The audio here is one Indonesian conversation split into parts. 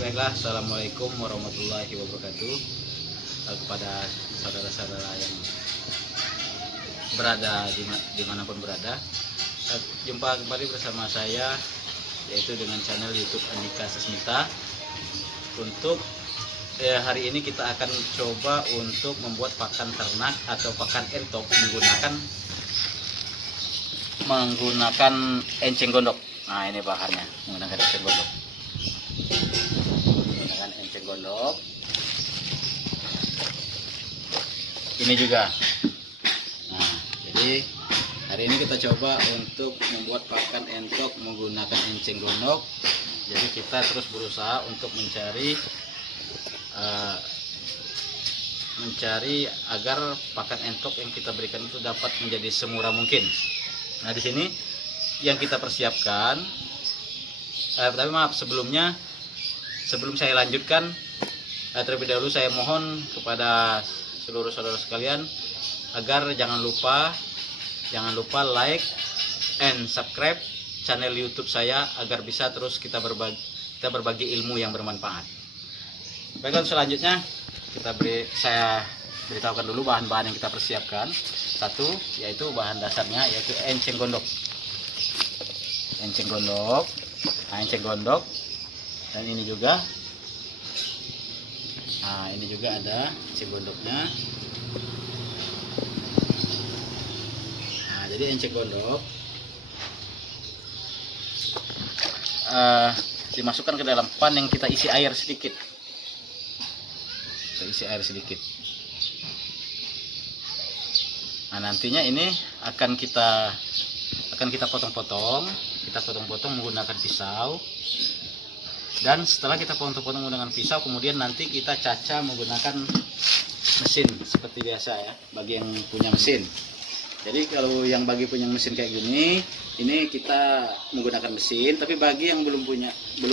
Baiklah, assalamualaikum warahmatullahi wabarakatuh. Kepada saudara-saudara yang berada dimanapun berada, jumpa kembali bersama saya, yaitu dengan channel YouTube Andika Sasmita. Untuk hari ini kita akan coba untuk membuat pakan ternak atau pakan entok menggunakan enceng gondok. Nah, ini bahannya, menggunakan enceng gondok. Ini juga. Nah, jadi hari ini kita coba untuk membuat pakan entok menggunakan enceng gondok. Jadi kita terus berusaha untuk mencari agar pakan entok yang kita berikan itu dapat menjadi semurah mungkin. Nah, di sini yang kita persiapkan, tapi maaf sebelum saya lanjutkan, terlebih dahulu saya mohon kepada seluruh saudara sekalian agar jangan lupa like and subscribe channel YouTube saya agar bisa terus kita berbagi ilmu yang bermanfaat. Baiklah, selanjutnya saya beritahukan dulu bahan-bahan yang kita persiapkan. Satu, yaitu bahan dasarnya yaitu enceng gondok. Enceng gondok. Dan ini juga. Nah, ini juga ada enceng gondoknya. Nah, jadi enceng gondok dimasukkan ke dalam pan yang kita isi air sedikit. Nah, nantinya ini akan kita potong-potong. Kita potong-potong menggunakan pisau. Dan setelah kita potong-potong menggunakan pisau, kemudian nanti kita cacah menggunakan mesin seperti biasa ya, bagi yang punya mesin. Jadi kalau yang bagi punya mesin kayak gini, ini kita menggunakan mesin. Tapi bagi yang belum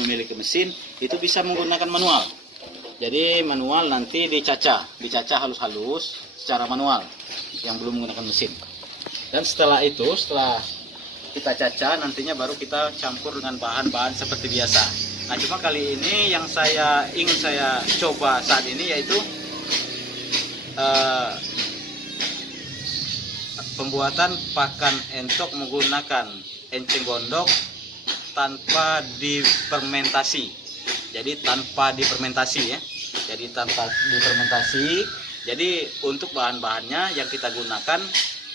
memiliki mesin, itu bisa menggunakan manual. Jadi manual nanti dicacah halus-halus secara manual yang belum menggunakan mesin. Dan setelah kita cacah, nantinya baru kita campur dengan bahan-bahan seperti biasa. Nah, cuma kali ini yang ingin saya coba saat ini yaitu pembuatan pakan entok menggunakan enceng gondok tanpa difermentasi. Jadi tanpa difermentasi ya. Jadi untuk bahan-bahannya yang kita gunakan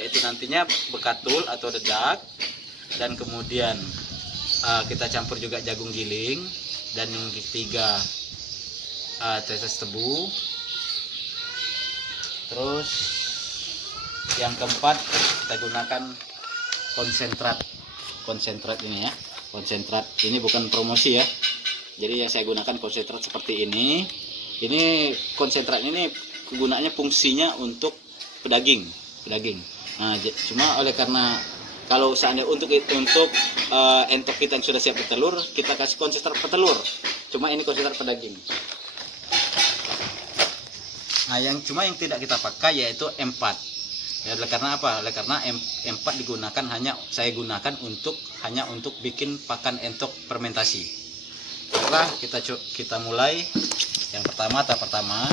yaitu nantinya bekatul atau dedak, dan kemudian kita campur juga jagung giling, dan yang ketiga tetes tebu, terus yang keempat kita gunakan konsentrat ini ya. Konsentrat ini bukan promosi ya, jadi yang saya gunakan konsentrat seperti ini. Konsentrat ini kegunaannya fungsinya untuk pedaging. Nah, cuma oleh karena kalau seandainya untuk entok kita yang sudah siap bertelur, kita kasih konsentrat petelur. Cuma ini konsentrat pedaging. Nah, yang tidak kita pakai yaitu M4. Ya, oleh karena apa? Oleh karena M4 saya gunakan hanya untuk bikin pakan entok fermentasi. Setelah kita mulai. Yang tahap pertama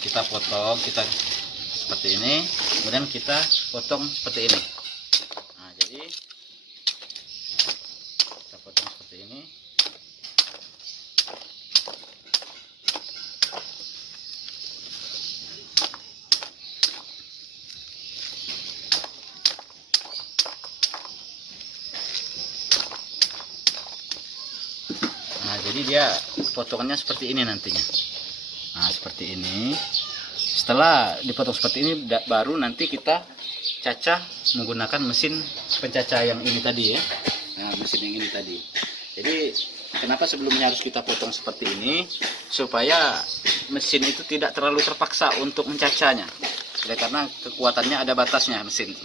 kita potong, kita seperti ini, kemudian kita potong seperti ini. Nah, jadi kita potong seperti ini. Nah, jadi dia potongannya seperti ini nantinya. Nah, seperti ini. Setelah dipotong seperti ini, baru nanti kita cacah menggunakan mesin pencacah yang ini tadi ya. Nah, mesin yang ini tadi. Jadi kenapa sebelumnya harus kita potong seperti ini? Supaya mesin itu tidak terlalu terpaksa untuk mencacahnya. Karena kekuatannya ada batasnya mesin.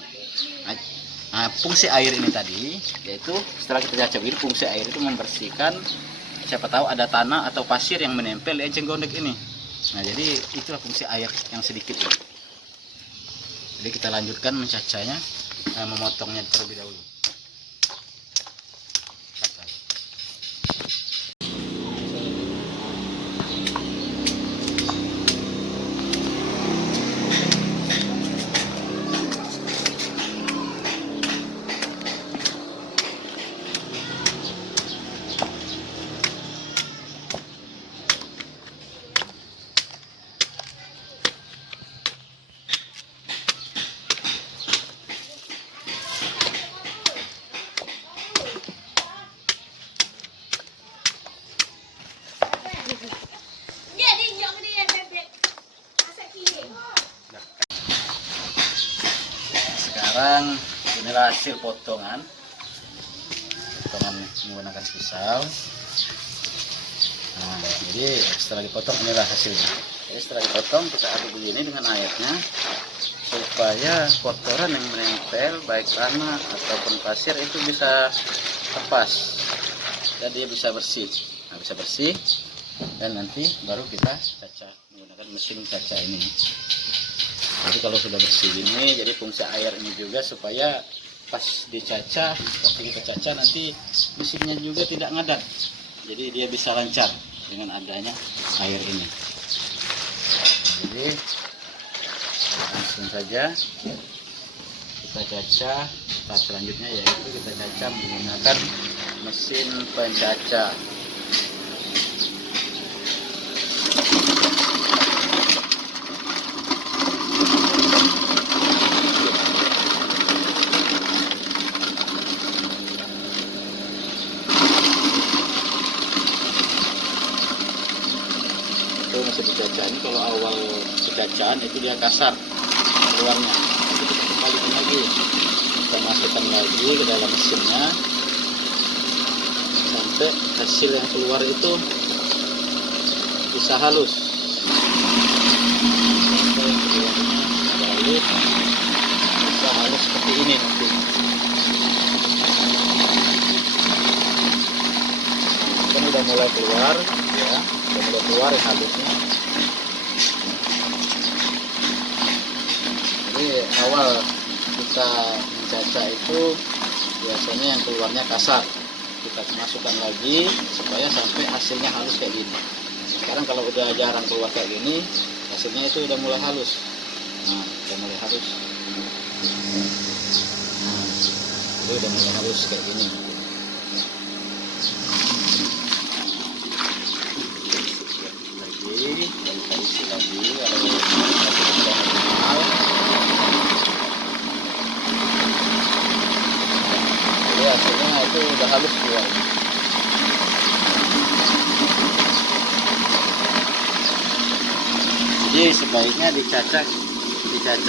Nah, fungsi air ini tadi, yaitu setelah kita cacah begini, fungsi air itu membersihkan, siapa tahu ada tanah atau pasir yang menempel di enceng gondok ini. Nah, jadi itulah fungsi air yang sedikit ini. Jadi kita lanjutkan mencacanya, memotongnya terlebih dahulu. Sekarang inilah hasil potongan menggunakan pisau. Nah, jadi setelah dipotong inilah hasilnya. Jadi setelah dipotong kita aduk begini dengan airnya supaya kotoran yang menempel baik tanah ataupun pasir itu bisa lepas dan dia bisa bersih. Nah, bisa bersih dan nanti baru kita caca menggunakan mesin caca ini. Jadi kalau sudah bersih ini, jadi fungsi air ini juga supaya pas dicaca, waktu kita caca nanti mesinnya juga tidak ngadat. Jadi dia bisa lancar dengan adanya air ini. Jadi langsung saja kita caca. Tahap selanjutnya yaitu kita caca menggunakan mesin pencaca. Mesin pencaca ini kalau awal pencacaan itu dia kasar keluarnya, jadi kita kembalikan lagi, kita masukkan lagi ke dalam mesinnya sampai hasil yang keluar itu bisa halus, sampai keluarnya bisa halus seperti ini nanti. Kan udah mulai keluar ya, udah mulai keluar yang halusnya. Jadi awal kita mencaca itu biasanya yang keluarnya kasar, kita masukkan lagi supaya sampai hasilnya halus kayak gini. Sekarang kalau udah jarang keluar kayak gini, hasilnya itu udah mulai halus. Nah, udah mulai halus. Nah, itu udah mulai halus kayak gini. Kita isi lagi kalau normal. Jadi hasilnya itu udah halus keluar. Jadi sebaiknya dicaca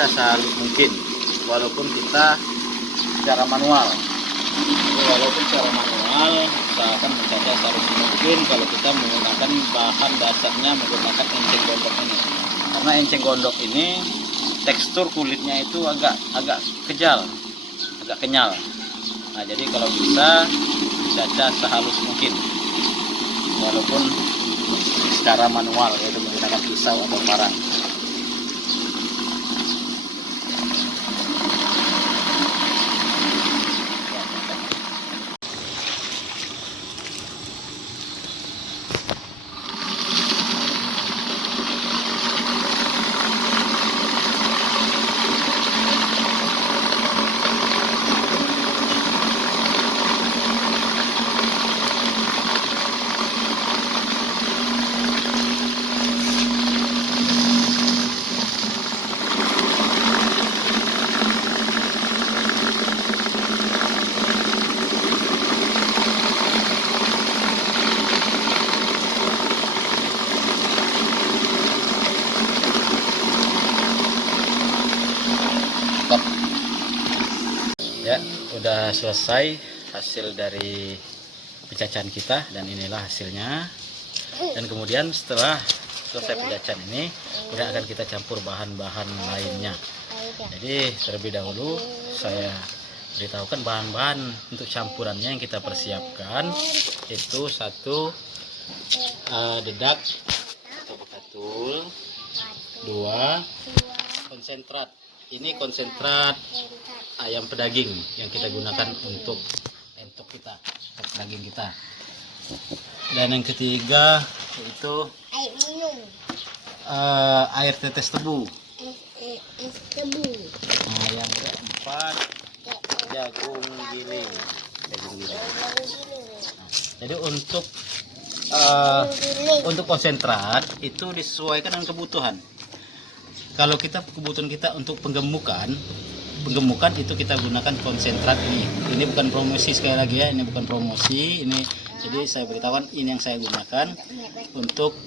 sehalus mungkin, walaupun kita secara manual. Jadi walaupun secara manual usahakan mencaca sehalus mungkin kalau kita menggunakan bahan dasarnya menggunakan enceng gondok ini. Karena enceng gondok ini tekstur kulitnya itu agak kejal, agak kenyal. Nah, jadi kalau bisa dicaca sehalus mungkin, walaupun secara manual, yaitu menggunakan pisau atau parang. Ya, udah selesai hasil dari pencacahan kita dan inilah hasilnya. Dan kemudian setelah selesai pencacahan ini, kemudian akan kita campur bahan-bahan lainnya. Jadi terlebih dahulu saya beritahukan bahan-bahan untuk campurannya yang kita persiapkan. Itu 1 dedak atau Satu, dua, konsentrat. Ini konsentrat ayam pedaging yang kita gunakan untuk entok kita, entok daging kita. Dan yang ketiga yaitu Air minum. air tetes tebu. Es tebu. Nah, yang keempat jagung giling. Jagung giling. Nah, jadi untuk konsentrat itu disesuaikan dengan kebutuhan. Kalau kebutuhan kita untuk penggemukan itu kita gunakan konsentrat ini. Ini bukan promosi, sekali lagi ya, ini bukan promosi. Ini jadi saya beritahukan ini yang saya gunakan untuk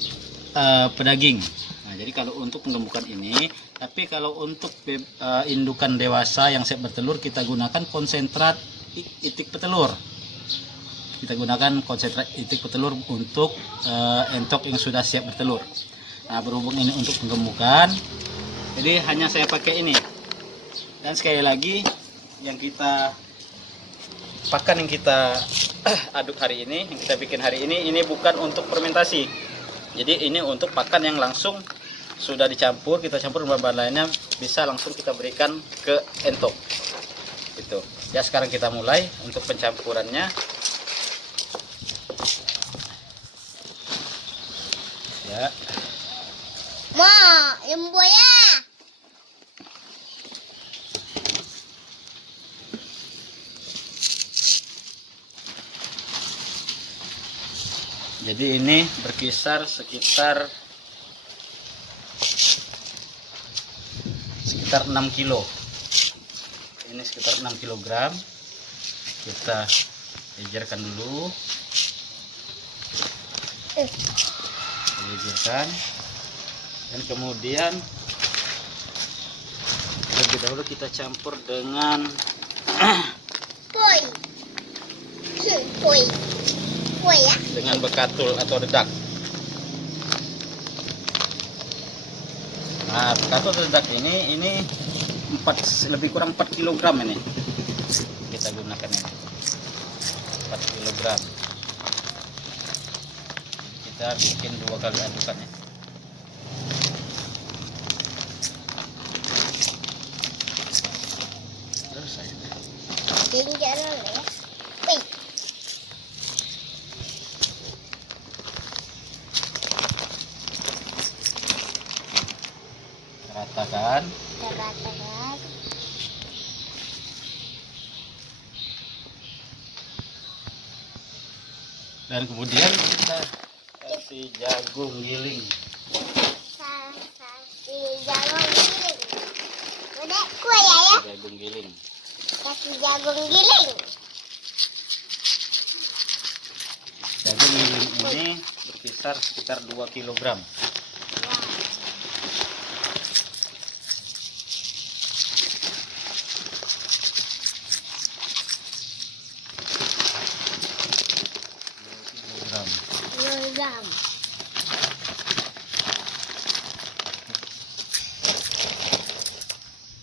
pedaging. Nah, jadi kalau untuk penggemukan ini, tapi kalau untuk indukan dewasa yang siap bertelur kita gunakan konsentrat itik petelur. Kita gunakan konsentrat itik petelur untuk entok yang sudah siap bertelur. Nah, berhubung ini untuk penggemukan, jadi hanya saya pakai ini. Dan sekali lagi yang kita pakan yang kita aduk hari ini, yang kita bikin hari ini bukan untuk fermentasi. Jadi ini untuk pakan yang langsung sudah dicampur, kita campur bahan-bahan lainnya, bisa langsung kita berikan ke entok. Gitu. Ya, sekarang kita mulai untuk pencampurannya. Ya. Ma, lemboya. Jadi ini berkisar sekitar 6 kilo. Ini sekitar 6 kg. Kita ejerkan dulu. Ejerkan. Dan kemudian terlebih dahulu kita campur dengan Poi. Poi. Poi ya. dengan bekatul atau dedak. Nah, bekatul atau dedak ini lebih kurang 4 kg ini. Kita gunakan ini. 4 kg. Kita bikin 2 kali adukannya. Terus aja. Jadi jangan ya. Poi. Ratakan. Tebat-tebat. Dan kemudian kita kasih jagung giling. Kasih jagung giling. Udah kue ya? Jagung giling. Kasih jagung giling. Jagung giling ini berkisar sekitar 2 kg. Logam.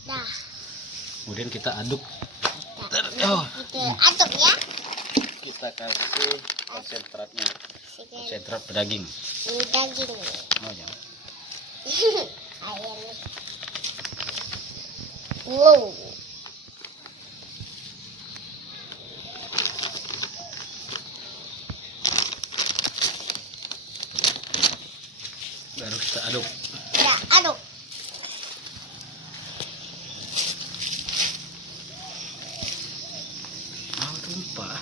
Dah. Kemudian kita aduk. Kita aduk ya. Kita kasih konsentratnya. Sedikit. Konsentrat pedaging. Ini daging. Oh, jangan. Ayam. Wow. Baru kita aduk. Dah aduk. Tumpah.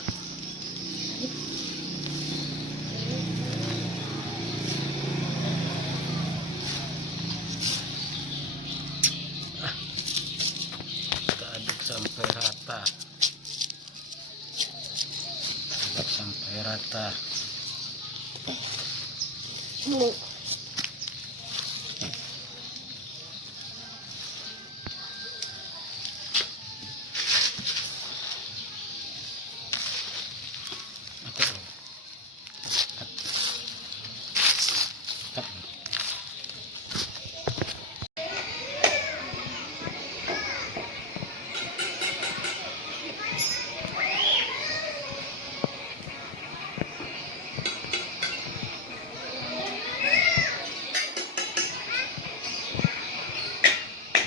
Kita aduk sampai rata. Aduk sampai rata. Bu.